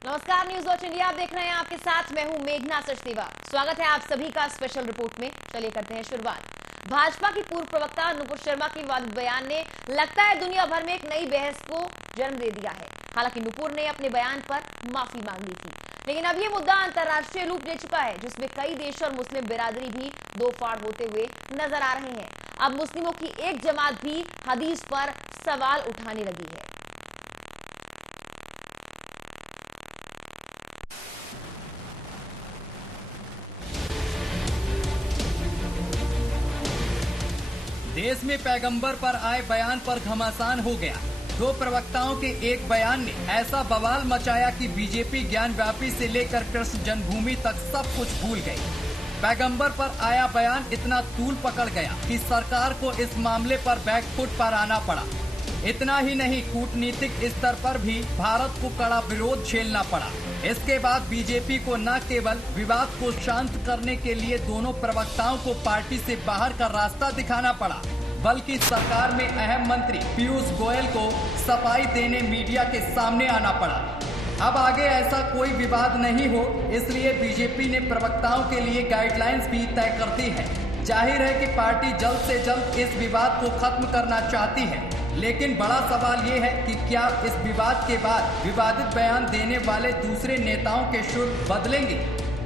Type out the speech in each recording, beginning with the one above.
नमस्कार, news watch India आप देख रहे हैं। आपके साथ मैं हूं मेघना सचदेवा। स्वागत है आप सभी का स्पेशल रिपोर्ट में। चलिए करते हैं शुरुआत। भाजपा की पूर्व प्रवक्ता नुपुर शर्मा के विवादित बयान ने लगता है दुनिया भर में एक नई बहस को जन्म दे दिया है। हालांकि नुपुर ने अपने बयान पर माफी मांग ली थी, लेकिन अब ये मुद्दा अंतर्राष्ट्रीय रूप ले चुका है, जिसमें कई देश और मुस्लिम बिरादरी भी दो फाड़ होते हुए नजर आ रहे हैं। अब मुस्लिमों की एक जमात भी हदीस पर सवाल उठाने लगी है। देश में पैगंबर पर आए बयान पर घमासान हो गया। दो प्रवक्ताओं के एक बयान ने ऐसा बवाल मचाया कि बीजेपी ज्ञान व्यापी से लेकर कृष्ण जन्मभूमि तक सब कुछ भूल गई। पैगंबर पर आया बयान इतना तूल पकड़ गया कि सरकार को इस मामले पर बैकफुट पर आना पड़ा। इतना ही नहीं, कूटनीतिक स्तर पर भी भारत को कड़ा विरोध झेलना पड़ा। इसके बाद बीजेपी को न केवल विवाद को शांत करने के लिए दोनों प्रवक्ताओं को पार्टी से बाहर का रास्ता दिखाना पड़ा, बल्कि सरकार में अहम मंत्री पीयूष गोयल को सफाई देने मीडिया के सामने आना पड़ा। अब आगे ऐसा कोई विवाद नहीं हो, इसलिए बीजेपी ने प्रवक्ताओं के लिए गाइडलाइंस भी तय कर दी है। जाहिर है कि पार्टी जल्द से जल्द इस विवाद को खत्म करना चाहती है, लेकिन बड़ा सवाल ये है कि क्या इस विवाद के बाद विवादित बयान देने वाले दूसरे नेताओं के सुर बदलेंगे।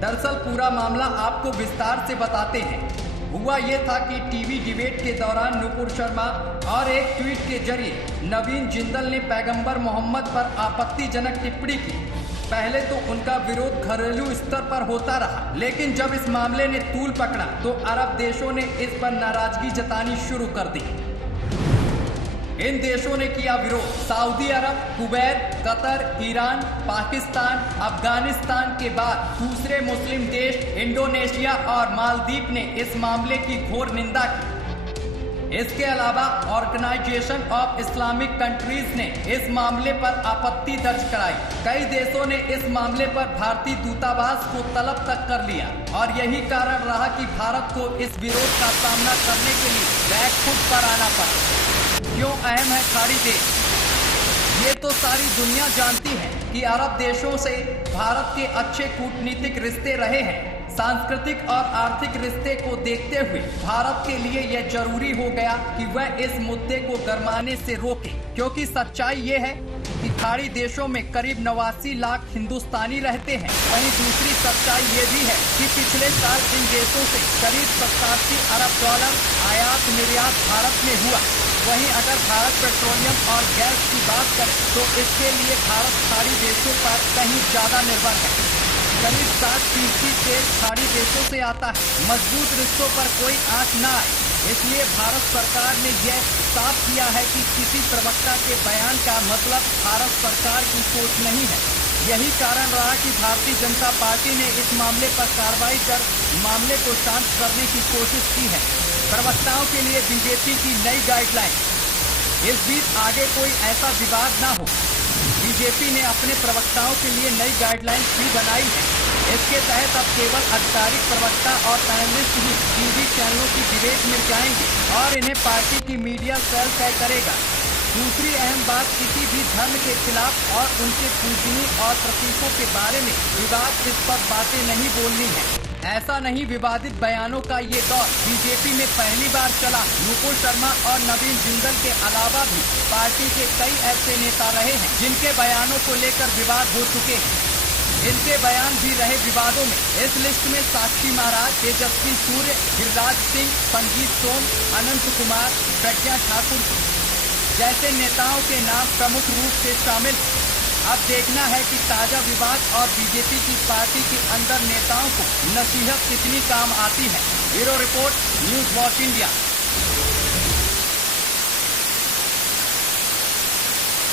दरअसल पूरा मामला आपको विस्तार से बताते हैं। हुआ ये था कि टीवी डिबेट के दौरान नुपुर शर्मा और एक ट्वीट के जरिए नवीन जिंदल ने पैगंबर मोहम्मद पर आपत्तिजनक टिप्पणी की। पहले तो उनका विरोध घरेलू स्तर पर होता रहा, लेकिन जब इस मामले ने तूल पकड़ा तो अरब देशों ने इस पर नाराजगी जतानी शुरू कर दी। इन देशों ने किया विरोध। Saudi Arab, Kuwait, Qatar, Iran, Pakistan, Afghanistan के बाद दूसरे मुस्लिम देश इंडोनेशिया और मालदीव ने इस मामले की घोर निंदा की। इसके अलावा ऑर्गेनाइजेशन ऑफ इस्लामिक कंट्रीज ने इस मामले पर आपत्ति दर्ज कराई। कई देशों ने इस मामले पर भारतीय दूतावास को तलब तक कर लिया और यही कारण रहा कि भारत को इस विरोध का सामना करने के लिए बैकफुट पर आना पड़ा। क्यों अहम है खाड़ी देश? ये तो सारी दुनिया जानती है कि अरब देशों से भारत के अच्छे कूटनीतिक रिश्ते रहे हैं। सांस्कृतिक और आर्थिक रिश्ते को देखते हुए भारत के लिए यह जरूरी हो गया कि वह इस मुद्दे को गरमाने से रोके, क्योंकि सच्चाई ये है कि खाड़ी देशों में करीब 89 लाख हिंदुस्तानी रहते हैं। वहीं दूसरी सच्चाई ये भी है कि पिछले साल इन देशों से करीब 87 अरब डॉलर आयात निर्यात भारत में हुआ। वहीं अगर भारत पेट्रोलियम और गैस की बात करें तो इसके लिए भारत खाड़ी देशों पर कहीं ज्यादा निर्भर है। करीब 60% तेल खाड़ी देशों से आता है। मजबूत रिश्तों पर कोई आंच न आए, इसलिए भारत सरकार ने यह साफ किया है कि किसी प्रवक्ता के बयान का मतलब भारत सरकार की सोच नहीं है। यही कारण रहा कि भारतीय जनता पार्टी ने इस मामले पर कार्रवाई कर मामले को शांत करने की कोशिश की है। प्रवक्ताओं के लिए बीजेपी की नई गाइडलाइन। इस बीच आगे कोई ऐसा विवाद ना हो, बीजेपी ने अपने प्रवक्ताओं के लिए नई गाइडलाइंस भी बनाई है। इसके तहत अब केवल आधिकारिक प्रवक्ता और पैनलिस्ट ही टीवी चैनलों की डिबेट में जाएंगे और इन्हें पार्टी की मीडिया सेल तय करेगा। दूसरी अहम बात, किसी भी धर्म के खिलाफ और उनके पूजनीय और प्रतीकों के बारे में विवादास्पद बातें नहीं बोलनी है। ऐसा नहीं, विवादित बयानों का ये दौर बीजेपी में पहली बार चला। नुपुर शर्मा और नवीन जिंदल के अलावा भी पार्टी के कई ऐसे नेता रहे हैं जिनके बयानों को लेकर विवाद हो चुके हैं। इनके बयान भी रहे विवादों में। इस लिस्ट में साक्षी महाराज, तेजस्वी सूर्य, गिरिराज सिंह, संजीत सोम, अनंत कुमार, प्रज्ञा ठाकुर जैसे नेताओं के नाम प्रमुख रूप से शामिल। अब देखना है कि ताजा विवाद और बीजेपी की पार्टी के अंदर नेताओं को नसीहत कितनी काम आती है। Bureau report, news watch India.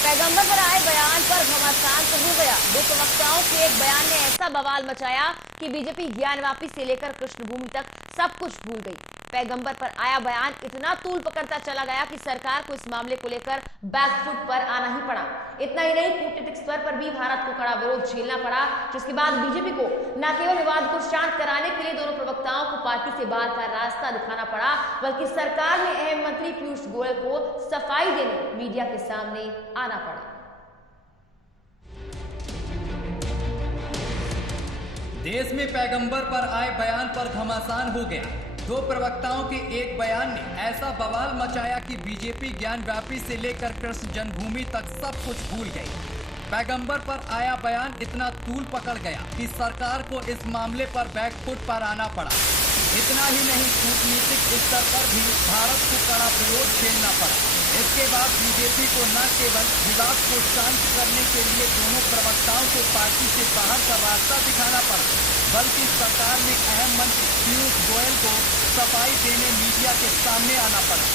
पैगंबर पर आए बयान पर घमासान तो हो गया। दो प्रवक्ताओं के एक बयान ने ऐसा बवाल मचाया कि बीजेपी ज्ञानवापी से लेकर कृष्णभूमि तक सब कुछ भूल गई। पैगंबर पर आया बयान इतना तूल पकड़ता चला गया कि सरकार को इस मामले को लेकर बैकफुट पर आना ही पड़ा। इतना ही नहीं, कूटनीतिक स्तर पर भी भारत को कड़ा विरोध झेलना पड़ा, जिसके बाद बीजेपी को न केवल विवाद को शांत कराने के लिए दोनों प्रवक्ताओं को पार्टी से बाहर का रास्ता दिखाना पड़ा, बल्कि सरकार में अहम मंत्री पीयूष गोयल को सफाई देने मीडिया के सामने आना पड़ा। देश में पैगंबर पर आए बयान पर घमासान हो गया। दो प्रवक्ताओं के एक बयान ने ऐसा बवाल मचाया कि बीजेपी ज्ञानव्यापी से लेकर कृष्ण जन्मभूमि तक सब कुछ भूल गई। पैगंबर पर आया बयान इतना तूल पकड़ गया कि सरकार को इस मामले पर बैकफुट पर आना पड़ा। इतना ही नहीं, कूटनीतिक स्तर पर भी भारत को कड़ा विरोध झेलना पड़ा। इसके बाद बीजेपी को न केवल विवाद को शांत करने के लिए दोनों प्रवक्ताओं को पार्टी से बाहर का रास्ता दिखाना पड़ा, बल्कि सरकार में अहम मंत्री पीयूष गोयल को सफाई देने मीडिया के सामने आना पड़ा।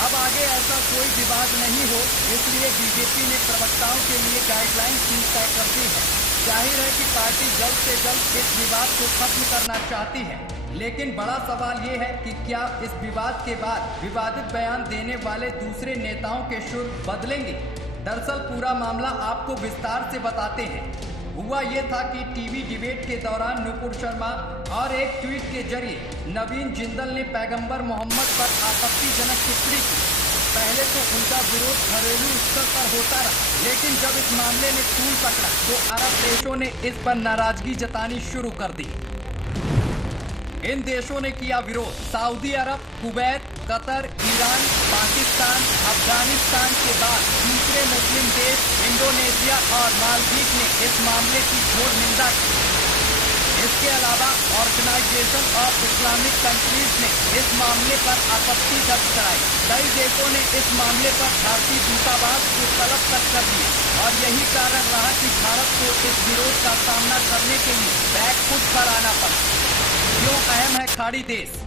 अब आगे ऐसा कोई विवाद नहीं हो, इसलिए बीजेपी ने प्रवक्ताओं के लिए गाइडलाइन तय कर दी है। जाहिर है कि पार्टी जल्द से जल्द इस विवाद को खत्म करना चाहती है, लेकिन बड़ा सवाल ये है कि क्या इस विवाद के बाद विवादित बयान देने वाले दूसरे नेताओं के सुर बदलेंगे। दरअसल पूरा मामला आपको विस्तार से बताते हैं। हुआ ये था कि टीवी डिबेट के दौरान नुपुर शर्मा और एक ट्वीट के जरिए नवीन जिंदल ने पैगंबर मोहम्मद पर आपत्तिजनक टिप्पणी की। पहले तो उनका विरोध घरेलू स्तर पर होता रहा, लेकिन जब इस मामले ने तूल पकड़ा तो अरब देशों ने इस पर नाराजगी जतानी शुरू कर दी। इन देशों ने किया विरोध। Saudi Arab, Kuwait, Qatar, Iran, Pakistan, Afghanistan के बाद दूसरे मुस्लिम देश इंडोनेशिया और मालदीव ने इस मामले की घोर निंदा की। इसके अलावा ऑर्गेनाइजेशन ऑफ इस्लामिक कंट्रीज ने इस मामले पर आपत्ति दर्ज कराई। कई देशों ने इस मामले पर भारतीय दूतावास को तलब तक कर दिया और यही कारण रहा कि भारत को इस विरोध का सामना करने के लिए बैकफुट पर आना पड़ा। क्यों अहम है खाड़ी देश?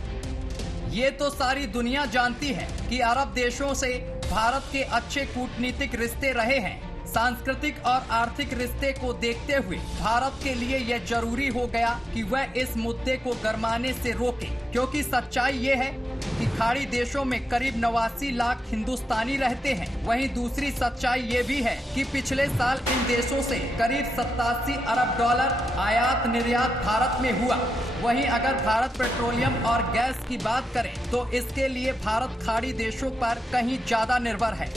ये तो सारी दुनिया जानती है कि अरब देशों से भारत के अच्छे कूटनीतिक रिश्ते रहे हैं। सांस्कृतिक और आर्थिक रिश्ते को देखते हुए भारत के लिए यह जरूरी हो गया कि वह इस मुद्दे को गरमाने से रोके, क्योंकि सच्चाई ये है कि खाड़ी देशों में करीब 89 लाख हिंदुस्तानी रहते हैं। वहीं दूसरी सच्चाई ये भी है कि पिछले साल इन देशों से करीब 87 अरब डॉलर आयात निर्यात भारत में हुआ। वहीं अगर भारत पेट्रोलियम और गैस की बात करें तो इसके लिए भारत खाड़ी देशों पर कहीं ज्यादा निर्भर है।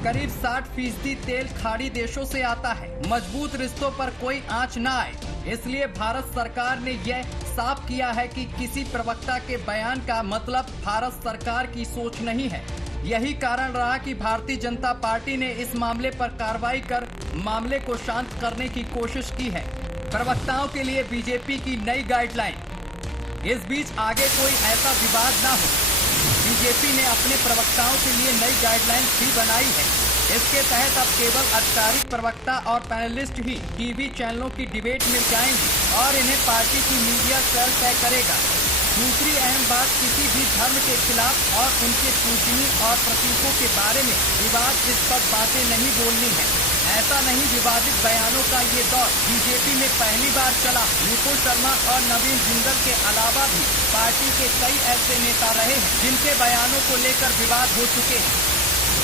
करीब 60% तेल खाड़ी देशों से आता है। मजबूत रिश्तों पर कोई आंच न आए, इसलिए भारत सरकार ने यह साफ किया है कि किसी प्रवक्ता के बयान का मतलब भारत सरकार की सोच नहीं है। यही कारण रहा कि भारतीय जनता पार्टी ने इस मामले पर कार्रवाई कर मामले को शांत करने की कोशिश की है। प्रवक्ताओं के लिए बीजेपी की नई गाइडलाइन। इस बीच आगे कोई ऐसा विवाद न हो, बीजेपी ने अपने प्रवक्ताओं के लिए नई गाइडलाइन भी बनाई है। इसके तहत अब केवल आधिकारिक प्रवक्ता और पैनलिस्ट ही टीवी चैनलों की डिबेट में जाएंगे और इन्हें पार्टी की मीडिया सेल तय करेगा। दूसरी अहम बात, किसी भी धर्म के खिलाफ और उनके पूजनीय और प्रतीकों के बारे में विवादास्पद बातें नहीं बोलनी है। ऐसा नहीं, विवादित बयानों का ये दौर बीजेपी में पहली बार चला। नुपुर शर्मा और नवीन जिंदल के अलावा भी पार्टी के कई ऐसे नेता रहे हैं जिनके बयानों को लेकर विवाद हो चुके हैं।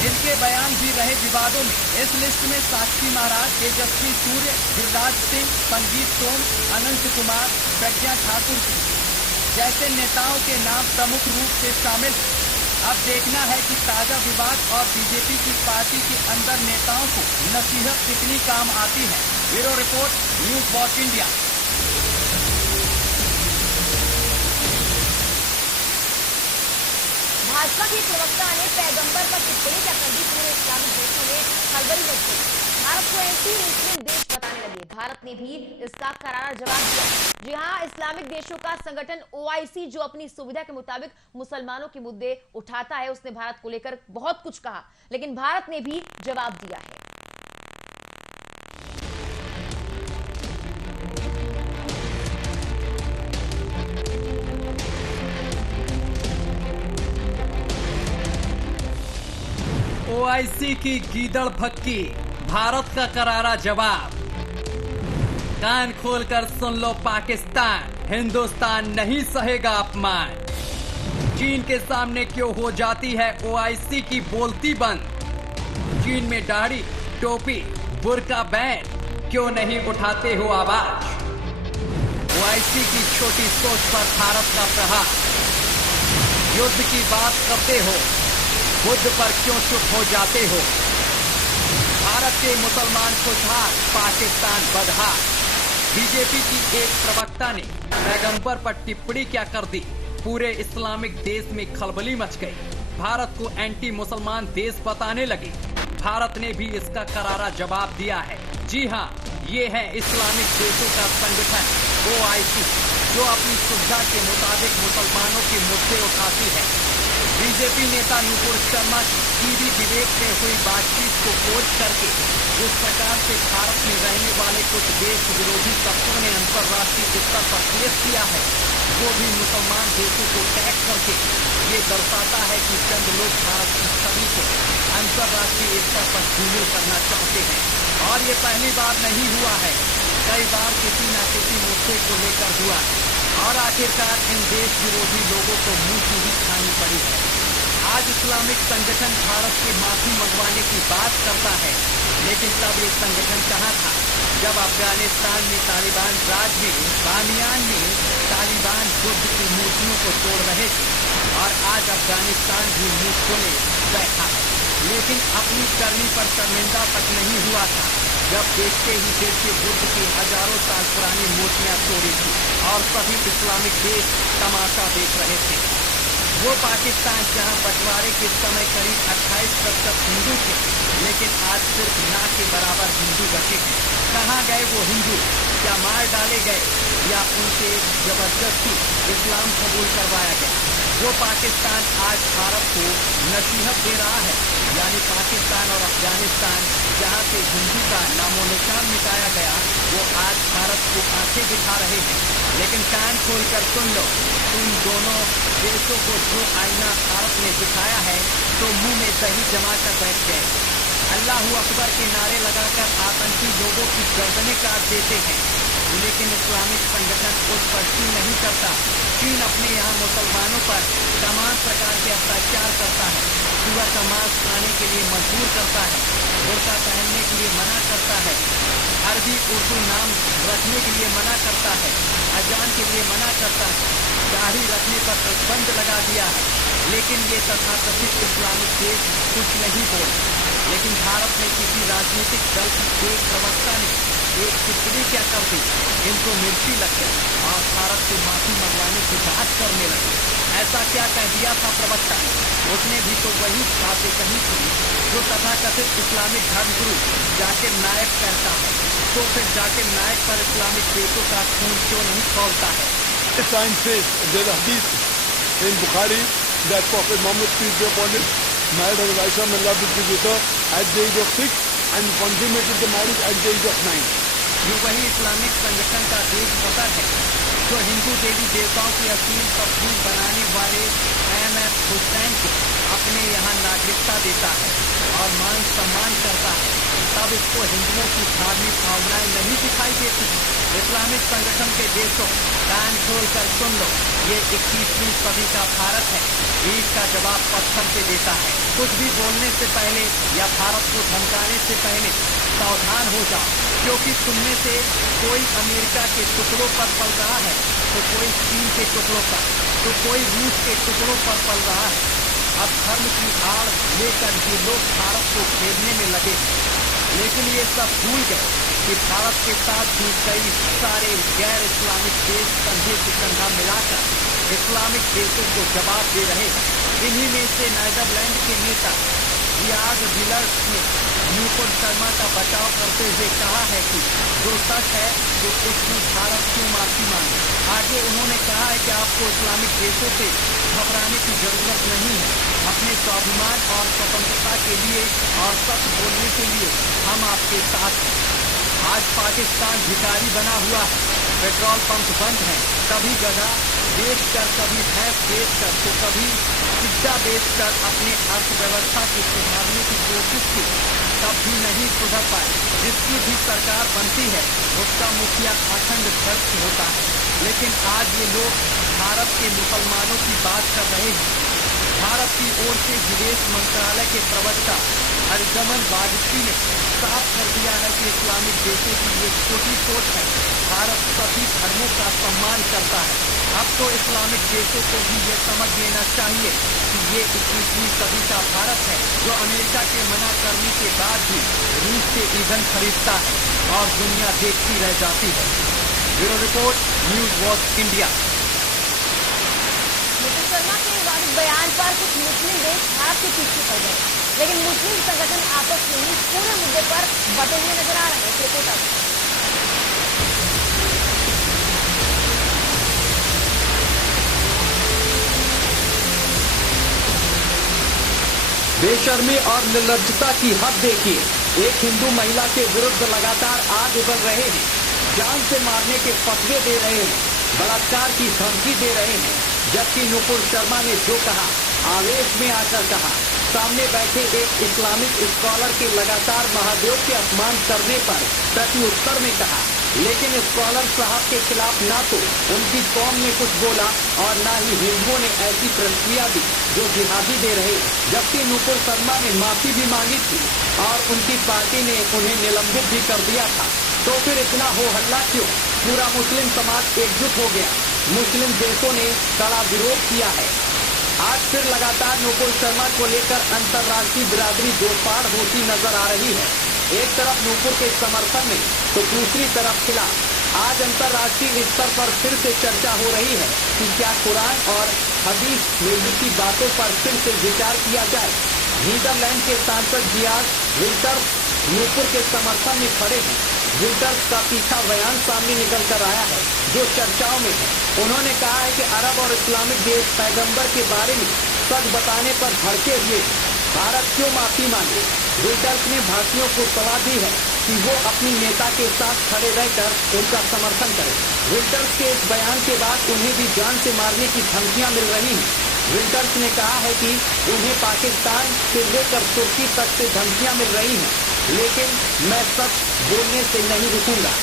इनके बयान भी रहे विवादों में। इस लिस्ट में साक्षी महाराज, तेजस्वी सूर्य, गिरिराज सिंह, संगीत सोम, अनंत कुमार, प्रज्ञा ठाकुर जैसे नेताओं के नाम प्रमुख रूप से शामिल। अब देखना है कि ताजा विवाद और बीजेपी की पार्टी के अंदर नेताओं को नसीहत कितनी काम आती है। Bureau report, news watch India. Bhajpa के प्रवक्ता ने पैगंबर पर टिप्पणी क्या कर दी, पूरे इस्लामिक देशों में हड़बड़ी मच गई। भारत को एंटी मुस्लिम देश बताने लगे। भारत ने भी इसका करारा जवाब दिया। जी हां, इस्लामिक देशों का संगठन OIC जो अपनी सुविधा के मुताबिक मुसलमानों के मुद्दे उठाता है, उसने भारत को लेकर बहुत कुछ कहा, लेकिन भारत ने भी जवाब दिया है। OIC की गीदड़ भक्की, भारत का करारा जवाब। कान खोलकर सुन लो पाकिस्तान, हिंदुस्तान नहीं सहेगा अपमान। चीन के सामने क्यों हो जाती है OIC की बोलती बंद? चीन में दाढ़ी, टोपी, बुर्का बैन, क्यों नहीं उठाते हो आवाज? OIC की छोटी सोच पर भारत का प्रहार। युद्ध की बात करते हो, बुद्ध पर क्यों चुप हो जाते हो? भारत के मुसलमान खुशहाल, पाकिस्तान बदहाल। बीजेपी की एक प्रवक्ता ने पैगंबर पर टिप्पणी क्या कर दी, पूरे इस्लामिक देश में खलबली मच गई। भारत को एंटी मुसलमान देश बताने लगे। भारत ने भी इसका करारा जवाब दिया है। जी हाँ, ये है इस्लामिक देशों का संगठन OIC, जो अपनी सुविधा के मुताबिक मुसलमानों के मुद्दे उठाती है। बीजेपी नेता नुपुर शर्मा की टीवी डिबेट में हुई बातचीत को कोट करके जिस प्रकार से भारत में रहने वाले कुछ देश विरोधी तत्वों ने अंतर्राष्ट्रीय स्तर पर पेश किया है, वो भी मुसलमान देशों को टैग करके ये दर्शाता है कि चंद लोग भारत की छवि को अंतर्राष्ट्रीय स्तर पर धूमिल करना चाहते हैं। और ये पहली बार नहीं हुआ है, कई बार किसी न किसी मुद्दे को लेकर हुआ है और आखिरकार इन देश विरोधी लोगों को मुंह की ही खानी पड़ी है। आज इस्लामिक संगठन भारत से माफी मंगवाने की बात करता है, लेकिन तब ये संगठन कहाँ था जब अफगानिस्तान में तालिबान राज में बामियान में तालिबान बुद्ध की मूर्तियों को तोड़ रहे थे और आज अफगानिस्तान भी मुंह खोले बैठा है, लेकिन अपनी करनी पर शर्मिंदा तक नहीं हुआ था जब देखते ही देखते बुद्ध की हजारों साल पुरानी मूर्तियां तोड़ी थी और सभी इस्लामिक देश तमाशा देख रहे थे। वो पाकिस्तान जहां बंटवारे के समय करीब 28% हिंदू थे, लेकिन आज सिर्फ ना के बराबर हिंदू बचे हैं। कहाँ गए वो हिंदू? क्या मार डाले गए या उनसे जबरदस्ती इस्लाम कबूल करवाया गया? वो पाकिस्तान आज भारत को नसीहत दे रहा है, यानी पाकिस्तान और अफगानिस्तान जहाँ से हिंदू का नामो निशान मिटाया गया, वो आज भारत को आंखें दिखा रहे हैं। लेकिन कान खोलकर सुन लो, इन दोनों देशों को जो आईना भारत ने दिखाया है तो मुंह में दही जमा कर बैठ गए। अल्लाह अकबर के नारे लगाकर आतंकी लोगों की गर्दनें काट देते हैं, लेकिन इस्लामिक संगठन उस पर चीन नहीं करता। चीन अपने यहाँ मुसलमानों पर तमाम प्रकार के अत्याचार करता है, सुअर का मांस खाने के लिए मजबूर करता है, बुर्का पहनने के लिए मना करता है, अरबी उर्दू नाम रखने के लिए मना करता है, अजान के लिए मना करता है, दाढ़ी रखने पर प्रतिबंध लगा दिया है। लेकिन ये तथाकथित इस्लामिक देश कुछ नहीं बोले। लेकिन भारत में किसी राजनीतिक दल की एक प्रवक्ता ने एक टिप्पणी क्या कर दी, इनको मिर्ची लग गई और भारत से माफी मंगवाने की बात करने लगे। ऐसा क्या कह दिया था प्रवक्ता ने? उसने भी तो वही बातें कही थी जो तथाकथित इस्लामिक धर्मगुरु जाकिर नायक कहता है। तो फिर जाकिर नायक पर इस्लामिक देशों का खून क्यों नहीं खौलता है? Sign says there's a hadith in Bukhari that Prophet Muhammad peace be upon him married Hazrat Aisha may Allah be pleased with her at the age of 6 and consummated the marriage at the age of 9. ये वही Islamic संगठन का देश पता है जो हिंदू देवी देवताओं की असील तस्वीर बनाने वाले IMF हुसैन को अपने यहाँ नागरिकता देता है और मान सम्मान करता है। तब इसको हिंदुओं की धार्मिक भावनाएं नहीं दिखाई देती। इस्लामिक संगठन के देशों, कान खोल कर सुन लो, ये 21वीं सदी का भारत है। ईद का जवाब पत्थर से देता है। कुछ भी बोलने से पहले या भारत को धमकाने से पहले सावधान हो जाओ, क्योंकि तुमने से कोई अमेरिका के टुकड़ों पर पल रहा है, तो कोई चीन के टुकड़ों पर, तो कोई रूस के टुकड़ों पर पल रहा है। अब धर्म की आड़ लेकर ये लोग भारत को घेरने में लगे, लेकिन ये सब भूल गए कि भारत के साथ भी कई सारे गैर इस्लामिक देश कंधे से कंधा मिलाकर इस्लामिक देशों को जवाब दे रहे हैं। इन्हीं में से नीदरलैंड के नेता रियाद विलर्स ने नुपुर शर्मा का बचाव करते हुए कहा है कि जो सच है तो उसमें भारत क्यों माफी मांगे। आगे उन्होंने कहा है कि आपको इस्लामिक देशों से घबराने की जरूरत नहीं है। अपने स्वाभिमान और स्वतंत्रता के लिए और सच बोलने के लिए हम आपके साथ हैं। आज पाकिस्तान भिखारी बना हुआ है, पेट्रोल पंप बंद है, कभी गधा बेचकर, कभी भैंस बेचकर, तो कभी चिट्टा बेचकर अपने अर्थव्यवस्था को सुधारने की कोशिश की, तब भी नहीं सुधर पाए। जिसकी भी सरकार बनती है उसका मुखिया अखंड भ्रष्ट होता है। लेकिन आज ये लोग भारत के मुसलमानों की बात कर रहे हैं। भारत की ओर से विदेश मंत्रालय के प्रवक्ता अर्जुमन वाजपेयी ने साफ कर दिया है कि इस्लामिक देशों की ये छोटी सोच है। भारत सभी धर्मों का सम्मान करता है। अब तो इस्लामिक देशों को भी ये समझ लेना चाहिए कि ये 21वीं सदी का भारत है जो अमेरिका के मना करने के बाद भी रूस से ईंधन खरीदता है और दुनिया देखती रह जाती है। Bureau report, news watch India. Nupur Sharma के विवादित बयान पर कुछ मुस्लिम देश भारत के पीछे पड़ गए, लेकिन मुस्लिम संगठन आपस में ही पूरे मुद्दे पर बटे हुए नजर आ रहे हैं। रिपोर्ट बेशर्मी और निर्लज्जता की हद देखिए। एक हिंदू महिला के विरुद्ध लगातार आग उगल रहे हैं, जान से मारने के फतवे दे रहे हैं, बलात्कार की धमकी दे रहे हैं, जबकि नुपुर शर्मा ने जो कहा, आवेश में आकर कहा। सामने बैठे एक इस्लामिक स्कॉलर के लगातार महादेव के अपमान करने पर प्रत्युत्तर में कहा, लेकिन स्कॉलर साहब के खिलाफ ना तो उनकी कौम ने कुछ बोला और ना ही हिंदुओं ने ऐसी प्रतिक्रिया दी जो जिहादी दे रहे। जबकि नुपुर शर्मा ने माफी भी मांगी थी और उनकी पार्टी ने उन्हें निलंबित भी कर दिया था। तो फिर इतना हो हल्ला क्यों? पूरा मुस्लिम समाज एकजुट हो गया। मुस्लिम देशों ने कड़ा विरोध किया है। आज फिर लगातार नुपुर शर्मा को लेकर अंतर्राष्ट्रीय बिरादरी दोफाड़ होती नजर आ रही है। एक तरफ नुपुर के समर्थन में तो दूसरी तरफ खिलाफ। आज अंतर्राष्ट्रीय स्तर पर फिर से चर्चा हो रही है कि क्या कुरान और हदीस में लिखी बातों पर फिर से विचार किया जाए। नीदरलैंड के सांसद जियास विल्टर्स नुपुर के समर्थन में खड़े हैं। विल्टर्स का तीखा बयान सामने निकल कर आया है जो चर्चाओं में है। उन्होंने कहा है कि अरब और इस्लामिक देश पैगंबर के बारे में सच बताने पर भड़के हुए भारत क्यों माफी मांगे। विल्टर्स ने भारतीयों को सलाह दी है कि वो अपनी नेता के साथ खड़े रहकर उनका समर्थन करें। विल्टर्स के इस बयान के बाद उन्हें भी जान से मारने की धमकियां मिल रही हैं। विल्टर्स ने कहा है कि उन्हें पाकिस्तान से लेकर तुर्की तक से धमकियां मिल रही हैं, लेकिन मैं सच बोलने से नहीं रुकूंगा।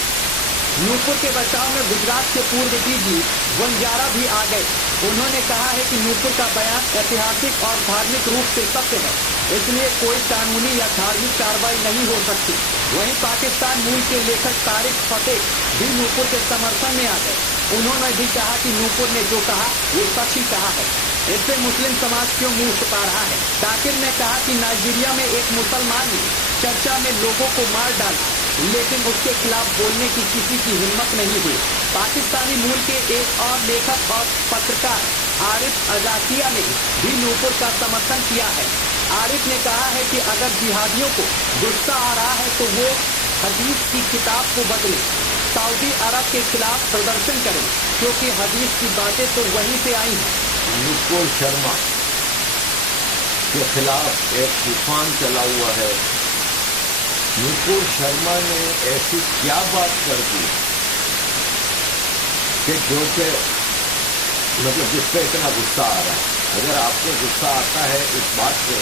नुपुर के बचाव में गुजरात के पूर्व डीजी वंजारा भी आ गए। उन्होंने कहा है कि नुपुर का बयान ऐतिहासिक और धार्मिक रूप से सत्य है, इसलिए कोई कानूनी या धार्मिक कार्रवाई नहीं हो सकती। वहीं पाकिस्तान मूल के लेखक तारिक फतेह भी नुपुर के समर्थन में आ गए। उन्होंने भी कहा कि नुपुर ने जो कहा वो सच ही कहा है। इससे मुस्लिम समाज क्यों मुंह छुपा रहा है? ताकिर ने कहा कि नाइजीरिया में एक मुसलमान ने चर्चा में लोगों को मार डाला, लेकिन उसके खिलाफ बोलने की किसी की हिम्मत नहीं हुई। पाकिस्तानी मूल के एक और लेखक और पत्रकार आरिफ अजाकिया ने भी नुपुर का समर्थन किया है। आरिफ ने कहा है कि अगर जिहादियों को गुस्सा आ रहा है तो वो हदीस की किताब को बदले, सऊदी अरब के खिलाफ प्रदर्शन करें, क्योंकि हदीस की बातें तो वहीं से आई हैं। नुपुर शर्मा के खिलाफ एक तूफान चला हुआ है। नुपुर शर्मा ने ऐसी क्या बात कर दी कि जो के मतलब जिस पे इतना गुस्सा आ रहा है। अगर आपको गुस्सा आता है इस बात पे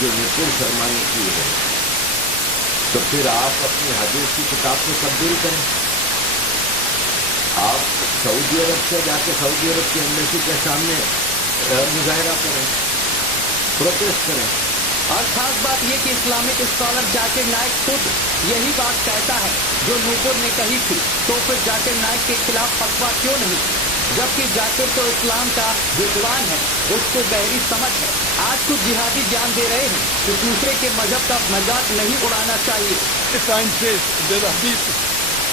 जो नुपुर शर्मा ने की है, तो फिर आप अपनी हदीस की किताब को तब्दील करें। आप सऊदी अरब से जाके सऊदी अरब की एम्बेसी के सामने मुजाहरा करें, प्रोटेस्ट करें। और खास बात ये कि इस्लामिक स्कॉलर जाकिर नाइक खुद यही बात कहता है जो नुपुर ने कही थी। तो फिर जाकिर नाइक के खिलाफ फतवा क्यों नहीं? जबकि जाकिर तो इस्लाम का विद्वान है, उसको गहरी समझ है। आज कुछ जिहादी जान दे रहे हैं कि दूसरे के मजहब का मजाक नहीं उड़ाना चाहिए।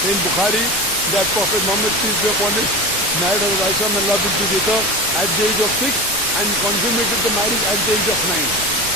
In Bukhari, that Prophet Muhammad peace be upon him married Hazrat Aisha may Allah be pleased with her at the age of 6 and consummated the marriage at the age of 9.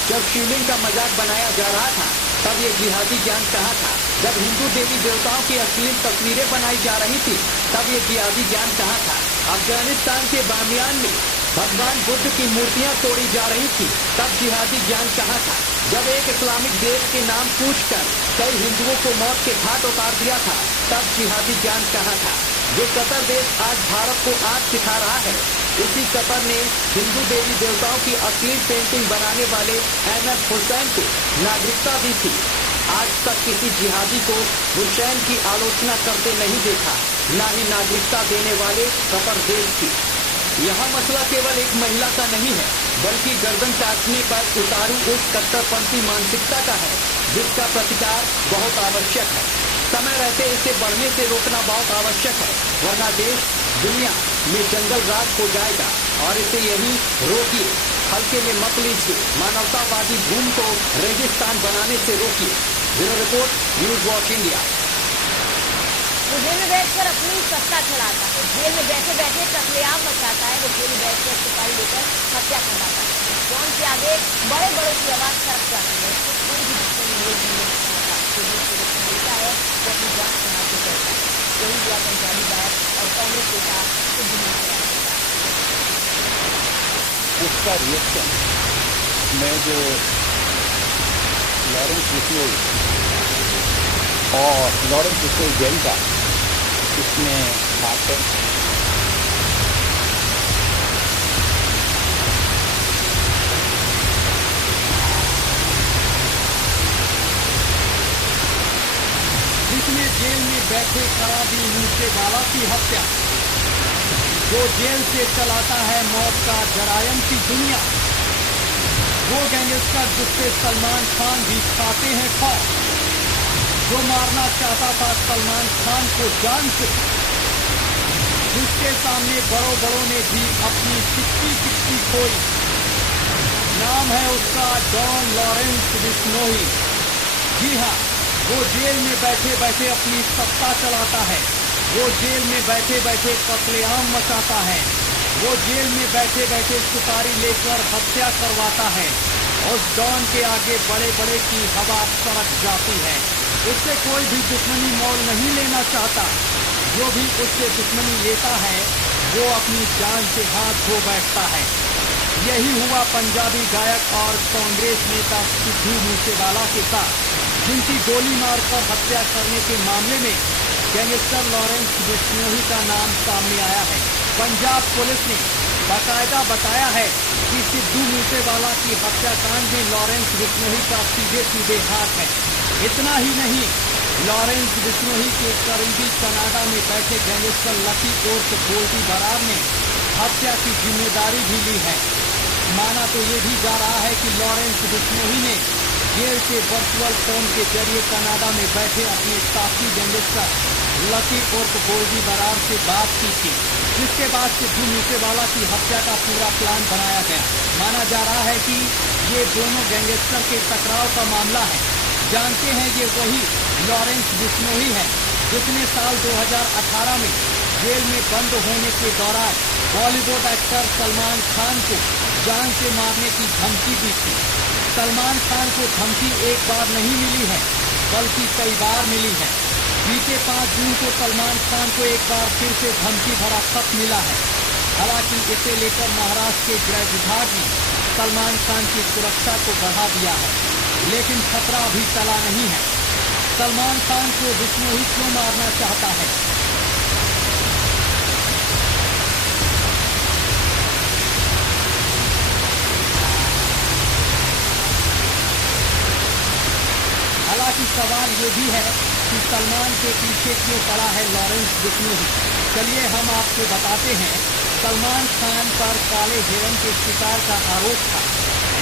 जब शिवलिंग का मजाक बनाया जा रहा था तब ये जिहादी ज्ञान कहाँ था? जब हिंदू देवी देवताओं की अश्लील तस्वीरें बनाई जा रही थी तब ये जिहादी ज्ञान कहाँ था? अफगानिस्तान के बामियान में भगवान बुद्ध की मूर्तियां तोड़ी जा रही थी तब जिहादी ज्ञान कहाँ था? जब एक इस्लामिक देश के नाम पूछकर कई हिंदुओं को मौत के घाट उतार दिया था तब जिहादी ज्ञान कहाँ था? जो कतर देश आज भारत को आग सिखा रहा है, इसी कतर ने हिंदू देवी देवताओं की अश्लील पेंटिंग बनाने वाले अहमद हुसैन को नागरिकता दी थी। आज तक किसी जिहादी को हुसैन की आलोचना करते नहीं देखा, न ही नागरिकता देने वाले कतर देश की। यहाँ मसला केवल एक महिला का नहीं है, बल्कि गर्दन काटने पर उतारू उस कट्टरपंथी मानसिकता का है, जिसका प्रतिकार बहुत आवश्यक है। समय रहते इसे बढ़ने से रोकना बहुत आवश्यक है, वरना देश दुनिया में जंगल राज हो जाएगा। और इसे यही रोकिए, हल्के में मत लीजिए, मानवतावादी भूमि को रेगिस्तान बनाने से रोकिए। Bureau report, news watch India. वो जेल में बैठकर अपनी सत्ता चलाता है, जेल में बैठे बैठे कत्लेआम मचाता है, वो जेल में बैठकर सुपारी लेकर हत्या करवाता है। कौन के आगे बड़े बड़ों की आवाज सरक जाती है, उसको कोई भी दुश्मन नहीं मिलना चाहता। मिलता है वो अपनी जान संभाल के करता है। यही हुआ पंजाबी गायक और कांग्रेस नेता सिद्धू मूसेवाला के साथ। उसका रिएक्शन में जो लॉरेंस बिश्नोई और लॉरेंस बिश्नोई गैंग का इसमें हाथ है। जिसने जेल में बैठे करा दी मूसेवाला की हत्या, जो जेल से चलाता है मौत का जरायम की दुनिया, वो गैंगस्टर जिससे सलमान खान भी खाते हैं खौफ, जो मारना चाहता था सलमान खान को जान से, जिसके सामने बड़ों बड़ों ने भी अपनी चिट्ठी खोई। नाम है उसका डॉन लॉरेंस बिश्नोई। जी हाँ, वो जेल में बैठे बैठे अपनी सत्ता चलाता है, वो जेल में बैठे बैठे कत्लेआम मचाता है, वो जेल में बैठे बैठे सुपारी लेकर हत्या करवाता है। उस डॉन के आगे बड़े बड़े की हवा सरक जाती है। उससे कोई भी दुश्मनी मोल नहीं लेना चाहता। जो भी उससे दुश्मनी लेता है वो अपनी जान से हाथ धो बैठता है। यही हुआ पंजाबी गायक और कांग्रेस नेता सिद्धू मूसेवाला के साथ, जिनकी गोली मारकर हत्या करने के मामले में गैंगस्टर लॉरेंस बिश्नोई का नाम सामने आया है। पंजाब पुलिस ने बाकायदा बताया है कि सिद्धू मूसेवाला की हत्याकांड में लॉरेंस बिश्नोई का सीधे हाथ है। इतना ही नहीं, लॉरेंस बिश्नोई के करीबी कनाडा में बैठे गैंगस्टर लकी उर्फ गोल्डी बरार ने हत्या की जिम्मेदारी भी ली है। माना तो ये भी जा रहा है कि लॉरेंस बिश्नोई ने जेल से वर्चुअल फोन के जरिए कनाडा में बैठे अपने साथी गैंगस्टर लकी उर्फ गोल्डी बरार से बात की थी, जिसके बाद सिद्धू मूसेवाला की हत्या का पूरा प्लान बनाया गया। माना जा रहा है कि ये दोनों गैंगस्टर के टकराव का मामला है। जानते हैं ये वही लॉरेंस बिश्नोई है जिसने साल 2018 में जेल में बंद होने के दौरान बॉलीवुड एक्टर सलमान खान को जान से मारने की धमकी दी थी। सलमान खान को धमकी एक बार नहीं मिली है बल्कि कई बार मिली है। बीते 5 जून को सलमान खान को एक बार फिर से धमकी भरा खत मिला है। हालांकि इसे लेकर महाराष्ट्र के गृह विभाग ने सलमान खान की सुरक्षा को बढ़ा दिया है, लेकिन खतरा अभी टला नहीं है। सलमान खान को बिश्नोई क्यों मारना चाहता है? हालांकि सवाल ये भी है कि सलमान के पीछे क्यों पड़ा है लॉरेंस बिश्नोई। चलिए हम आपको बताते हैं। सलमान खान पर काले हिरण के शिकार का आरोप था।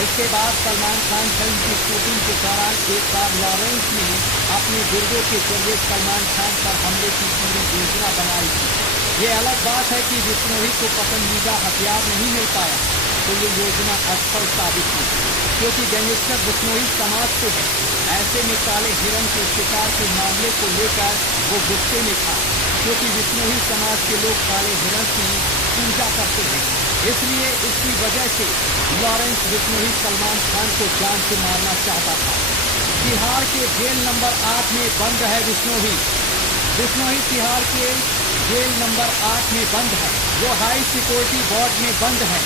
इसके बाद सलमान खान फिल्म की शूटिंग के दौरान एक बार लॉरेंस ने अपने गुर्दों के जरिए सलमान खान पर हमले की पूरी योजना बनाई थी। ये अलग बात है कि बिश्नोई को पसंदीदा हथियार नहीं मिल पाया तो ये योजना असफल साबित हुई, क्योंकि गैंगस्टर बिश्नोई समाज से है। ऐसे में काले हिरण के शिकार के मामले को लेकर वो गुस्से में था, क्योंकि बिश्नोई समाज के लोग काले हिरण की पूजा करते हैं। इसलिए इसकी वजह से लॉरेंस बिश्नोई सलमान खान को जान से मारना चाहता था। तिहाड़ के जेल नंबर 8 में बंद है बिश्नोई। बिश्नोई तिहाड़ के जेल नंबर 8 में बंद है। वो हाई सिक्योरिटी वार्ड में बंद है।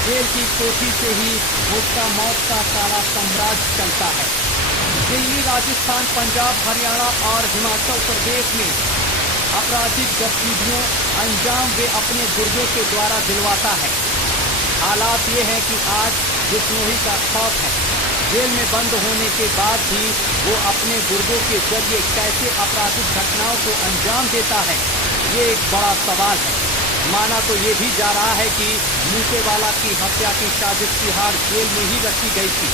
जेल की कोठी से ही उसका मौत का सारा साम्राज्य चलता है। दिल्ली, राजस्थान, पंजाब, हरियाणा और हिमाचल प्रदेश में आपराधिक गतिविधियों अंजाम वे अपने गुर्दों के द्वारा दिलवाता है। हालात ये है कि आज बिश्नोई का खौफ है। जेल में बंद होने के बाद भी वो अपने गुर्दों के जरिए कैसे आपराधिक घटनाओं को अंजाम देता है, ये एक बड़ा सवाल है। माना तो ये भी जा रहा है कि मूसेवाला की हत्या की साजिश तिहाड़ जेल में ही रखी गई थी।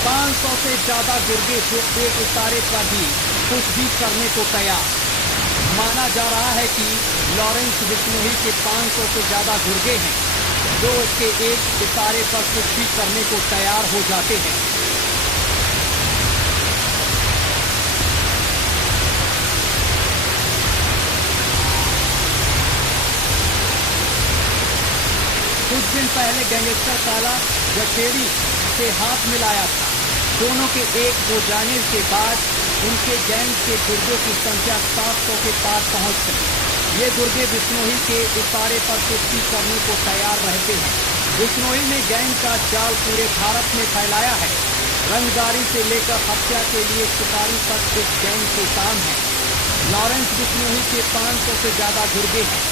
500 से ज्यादा गुर्दे जो एक उतारे पर भी कुछ भी करने को तैयार। माना जा रहा है कि लॉरेंस बिश्नोई के 500 से ज्यादा गुर्दे हैं जो उसके एक इशारे पर कुछ भी करने को तैयार हो जाते हैं। दिन पहले गैंगस्टर काला जखेड़ी से हाथ मिलाया था। दोनों के एक हो जाने के बाद उनके गैंग के गुर्दों की संख्या 700 के पार पहुंच गई। ये गुर्दे बिश्नोई के इशारे पर कुश्ती करने को तैयार रहते हैं। बिश्नोई ने गैंग का जाल पूरे भारत में फैलाया है। रंगदारी से लेकर हत्या के लिए शिकारी तक इस गैंग के काम है। लॉरेंस बिश्नोई के 500 से ज्यादा गुर्दे हैं।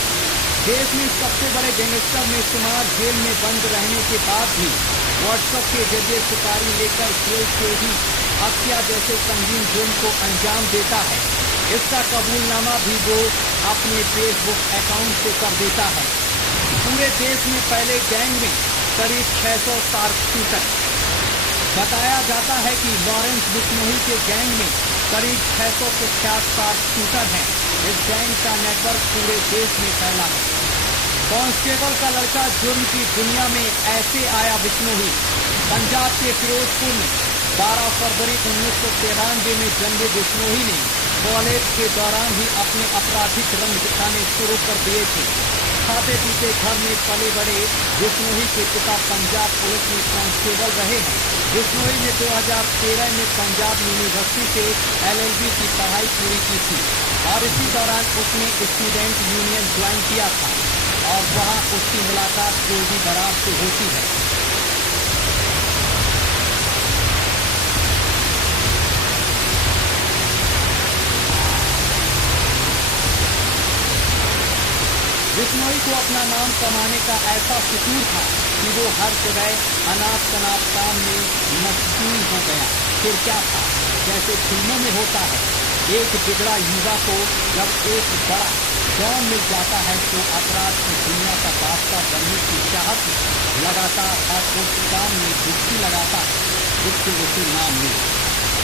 देश में सबसे बड़े गैंगस्टर में शुमार जेल में बंद रहने के बाद भी व्हाट्सएप के जरिए शिकारी लेकर जेल से ही हत्या जैसे संगीन जुर्म को अंजाम देता है। इसका कबूलनामा भी वो अपने फेसबुक अकाउंट से कर देता है। पूरे देश में पहले गैंग में करीब 600 शार्पशूटर। बताया जाता है कि लॉरेंस बिश्नोई के गैंग में करीब 600 कुख्यात शार्पशूटर हैं। इस गैंग का नेटवर्क पूरे देश में फैला है। कांस्टेबल का लड़का जुर्म की दुनिया में ऐसे आया बिश्नोई। पंजाब के फिरोजपुर में 12 फरवरी 1993 में जन्मे बिश्नोई ने कॉलेज के दौरान ही अपने आपराधिक रंग दिखाने शुरू कर दिए थे। खाते पीते घर में पले बड़े बिश्नोई के पिता पंजाब पुलिस में कांस्टेबल रहे हैं। बिश्नोई ने 2013 में पंजाब यूनिवर्सिटी से LLB की पढ़ाई पूरी की थी और इसी दौरान उसने स्टूडेंट यूनियन ज्वाइन किया था और वहाँ उसकी मुलाकात गोल्डी बरार से होती है। बिश्नोई को अपना नाम कमाने का ऐसा फितूर था कि वो हर जगह अनाप शनाप काम में मशगूल हो गया। फिर क्या था, जैसे फिल्मों में होता है, एक बिगड़ा युवा को जब एक बड़ा डॉन मिल जाता है तो अपराध की दुनिया का बादशाह बनने की चाहत में लगातार हर उस काम में डुबकी लगाता है जिससे उसे नाम मिले।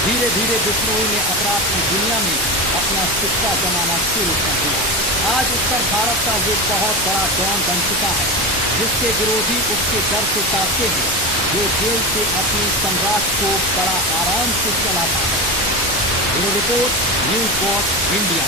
धीरे धीरे बिश्नोई ने अपराध की दुनिया में अपना सिक्का जमाना शुरू कर दिया। आज उत्तर भारत का वो बहुत बड़ा डॉन बन चुका है जिसके विरोधी उसके डर से कांपते हैं, जो जेल से अपनी सम्राट को बड़ा आराम से चलाता है। Bureau report, news watch India.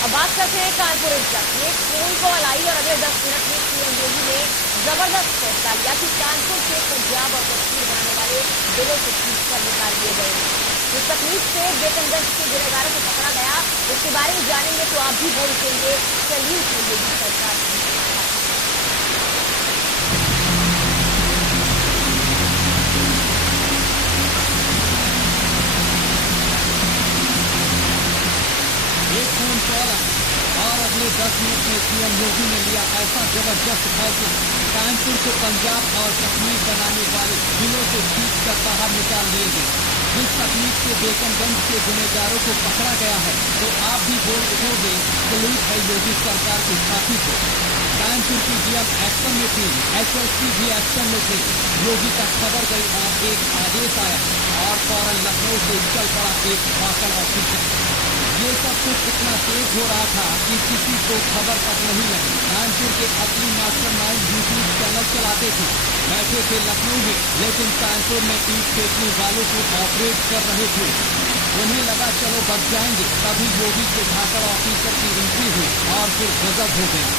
अब बात करते हैं कानपुर तक। एक फोन कॉल आई और अगले 10 मिनट में सीएम योगी ने जबरदस्त फैसला लिया कि कानपुर से पंजाब और कश्मीर जाने वाले बिलों को खींच कर निकाल दिए गए हैं। जिस तकनीक से वेतनगंज के गुनहगारों को पकड़ा गया उसके बारे में जानेंगे तो आप भी बोल देंगे सैल्यूट है योगी सरकार की। एक फोन कॉल और अगले 10 मिनट में सीएम योगी ने लिया ऐसा जबरदस्त फैसला, कानपुर को पंजाब और कश्मीर बनाने वाले बिलों से खींच कर बाहर निकाल दिए गए। जिस तकनीक से वेतनगंज के गुनहगारों को पकड़ा गया है तो आप भी बोल उठोगे सैल्यूट है योगी सरकार की छाती को। कानपुर की डीएम एक्शन में थी, SSP भी एक्शन में थे। योगी तक खबर गई और एक आदेश आया और फौरन लखनऊ से चल पड़ा एक वाकल ऑफिसर। ये सब कुछ इतना तेज हो रहा था कि किसी को खबर तक नहीं लगी। कानपुर के असली मास्टरमाइंड यूट्यूब चैनल चलाते थे, बैठे थे लखनऊ में, लेकिन कानपुर में ईंट फेंकने वालों को ऑपरेट कर रहे थे। उन्हें लगा चलो बच जाएंगे, तभी योगी के धाकड़ ऑफिसर की एंट्री हुई और फिर गजब हो गया।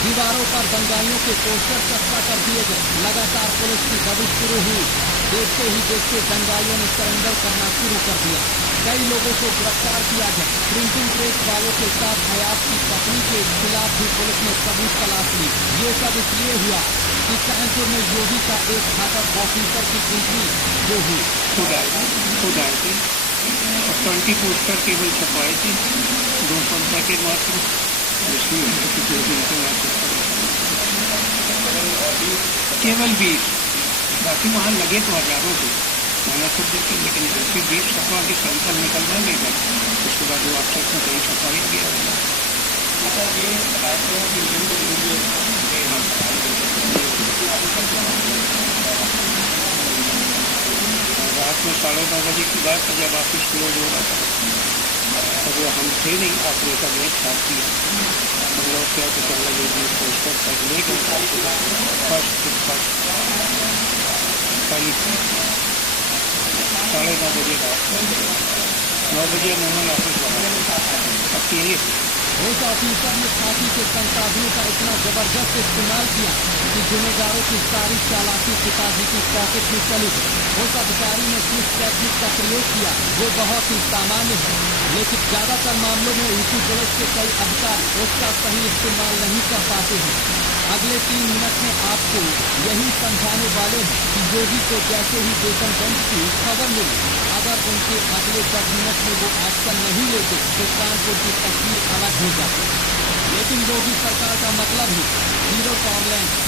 दीवारों पर दंगाइयों के पोस्टर चस्पा कर दिए गए। लगातार पुलिस की दबिश शुरू हुई। देखते ही देखते दंगाइयों ने सरेंडर करना शुरू कर दिया। कई लोगों को गिरफ्तार किया गया। प्रिंटिंग प्रेस वालों के साथ अयाज की पत्नी के खिलाफ भी पुलिस ने सबूत तलाश ली। ये सब इसलिए हुआ कि कानपुर में योगी का एक धाकड़ ऑफिसर की एंट्री जो हुई। खुद आए थे और 20 पोस्टर केवल छपवाए थे, 2 के मात्र केवल 20, बाकी वहाँ लगे तो हजारों थे। मैंने खुद देखे, लेकिन ऐसे 20 छपवा के सैंपल निकल जाएगा, उसके बाद वो ऑफसेट में कहीं छपा ही गया होगा। रात में 9:30 बजे की बात है जब ऑफिस क्लोज हो रहा था, तब वो हम थे नहीं, ऑपरेटर ने स्टार्ट किया। हम लोग क्या तो कर लगे जी पोस्टर तक ले गए फर्स्ट पहली 9:30 बजे रात को 9 बजे उन्होंने ऑफिस बनाया अकेले। उस ऑफिसर ने फांसी के संसाधनों का इतना जबरदस्त इस्तेमाल किया कि गुनहगारों की सारी चालाकी पिताजी की पॉकेट में चली गई। उस अधिकारी ने जिस टेक्निक का प्रयोग किया वो बहुत ही सामान्य है, लेकिन ज्यादातर मामलों में यूपी पुलिस के कई अधिकारी उसका सही इस्तेमाल नहीं कर पाते हैं। अगले 3 मिनट में आपको यही समझाने वाले हैं कि योगी को जैसे ही बेकनगंज की खबर मिली, अगर उनके अगले 10 मिनट में वो एक्शन नहीं लेते तो कानपुर की तस्वीर अलग हो जाती। लेकिन योगी सरकार का मतलब ही जीरो टॉलरेंस,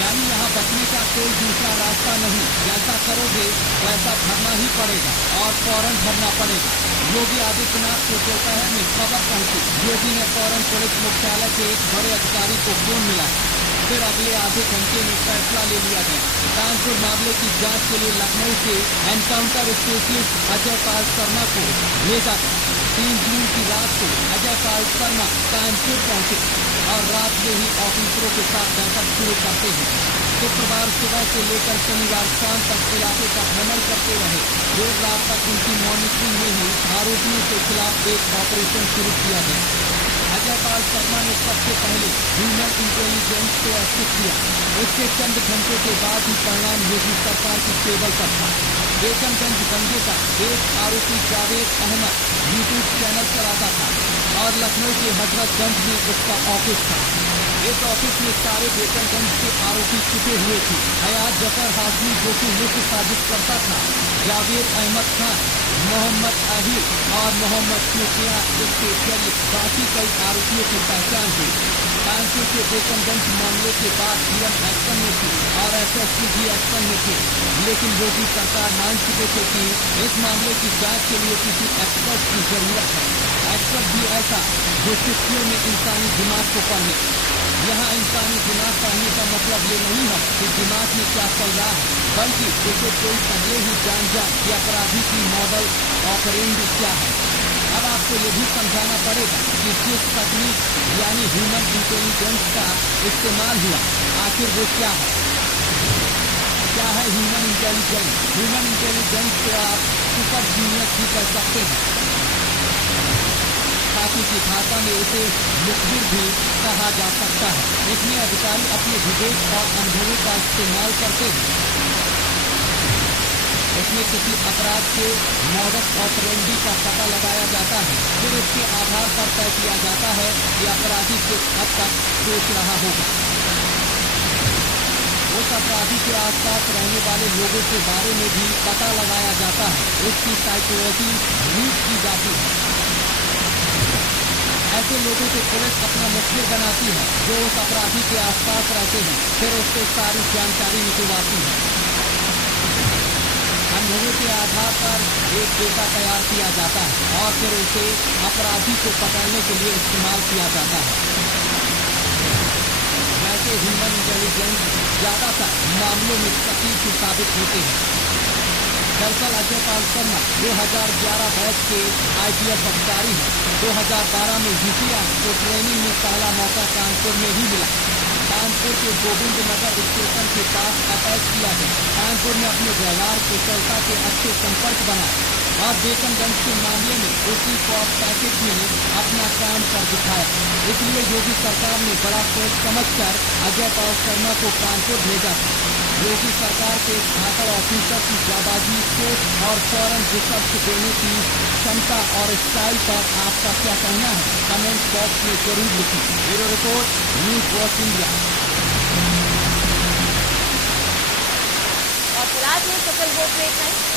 यानी यहाँ बचने का कोई दूसरा रास्ता नहीं। जैसा करोगे वैसा भरना ही पड़ेगा और फौरन भरना पड़ेगा। योगी आदित्यनाथ को दोपहर में खबर पहुंची। योगी ने फौरन पुलिस मुख्यालय के एक बड़े अधिकारी को फोन मिलाया। फिर अगले आधे घंटे में फैसला ले लिया गया। कानपुर मामले की जांच के लिए लखनऊ से एनकाउंटर स्पेशलिस्ट अजय पाल शर्मा को भेजा था। 3 जून की रात को अजय पाल शर्मा कानपुर पहुंचे और रात में ही ऑफिसरों के साथ बैठक शुरू करते हैं। शुक्रवार सुबह से लेकर शनिवार शाम तक इलाके का भ्रमण करते रहे। देर रात तक उनकी मॉनिटरिंग में ही आरोपियों के खिलाफ एक ऑपरेशन शुरू किया गया। अजय पाल शर्मा ने सबसे पहले ह्यूमन इंटेलिजेंस को एक्टिव किया। उसके चंद घंटे के बाद ही परिणाम योगी सरकार की टेबल पर था। बेकनगंज दंगे का एक आरोपी जावेद अहमद यूट्यूब चैनल चलाता था और लखनऊ के हजरतगंज में उसका ऑफिस था। इस ऑफिस में सारे बेकनगंज के आरोपी छुपे हुए थे। हयात जफर हाशमी जो कि मुख्य साजिश करता था, जावेद अहमद खान, मोहम्मद आहिर और मोहम्मद शोकिया, इसके जरिए बाकी कई आरोपियों की पहचान हुई। कानपुर के बेकनगंज मामले के बाद डीएम एक्शन में थी और एसएसपी भी एक्शन में थे, लेकिन योगी सरकार मान चुके थे कि इस मामले की जांच के लिए किसी एक्सपर्ट की जरूरत है। एक्सपर्ट भी ऐसा जो चुटकियों में इंसानी दिमाग को पढ़े। यहाँ इंसानी दिमाग पढ़ने का मतलब ये नहीं है कि दिमाग में क्या चल रहा है, बल्कि उसे कोई पहले ही जान जाए कि अपराधी की मॉडल ऑपरेंडी क्या है। अब आपको ये भी समझाना पड़ेगा कि जिस तकनीक यानी ह्यूमन इंटेलिजेंस का इस्तेमाल हुआ, आखिर वो क्या है। क्या है ह्यूमन इंटेलिजेंस? ह्यूमन इंटेलिजेंस को आप सुपर जीनियस भी कर सकते हैं। खाकी की भाषा में उसे मुखबिर भी कहा जा सकता है। इसमें अधिकारी अपने विवेक और अनुभवों का इस्तेमाल करते हैं। इसमें किसी अपराध के मॉडस ऑपरेंडी का पता लगाया जाता है, फिर इसके आधार पर तय किया जाता है कि अपराधी किस हद तक सोच रहा होगा। उस अपराधी के आसपास रहने वाले लोगों के बारे में भी पता लगाया जाता है। उसकी साइकोलॉजी रीड की जाती है। ऐसे लोगों को पुलिस अपना मुखबिर बनाती है जो उस अपराधी के आसपास रहते हैं, फिर उससे सारी जानकारी निकलवाती है। अनुभवों के आधार पर एक डेटा तैयार किया जाता है और फिर उसे अपराधी को पकड़ने के लिए इस्तेमाल किया जाता है। वैसे ह्यूमन इंटेलिजेंस ज्यादातर मामलों में सटीक साबित होते हैं। दरअसल अजय पाल शर्मा 2011 बैच के IPS अधिकारी हैं। 2012 में UPS को ट्रेनिंग में पहला मौका कानपुर में ही मिला। कानपुर के गोविंद नगर स्टेशन के पास अटैच किया गया। कानपुर में अपने व्यवहार कुशलता के अच्छे संपर्क बनाए और बेकनगंज के मामले में उसी कॉप पैकेज में अपना काम कर दिखाया। इसलिए योगी सरकार ने बड़ा सोच समझकर अजय पाल शर्मा को कानपुर भेजा था। योगी सरकार के भाकड़ ऑफिसर की जाबाजी, सोच और फौरन रिसर्च देने की क्षमता और स्टाइल पर आपका क्या कहना है? कमेंट बॉक्स में जरूर लिखें। Bureau report, news watch India. और फिलहाल में सफल वोट में इतना ही।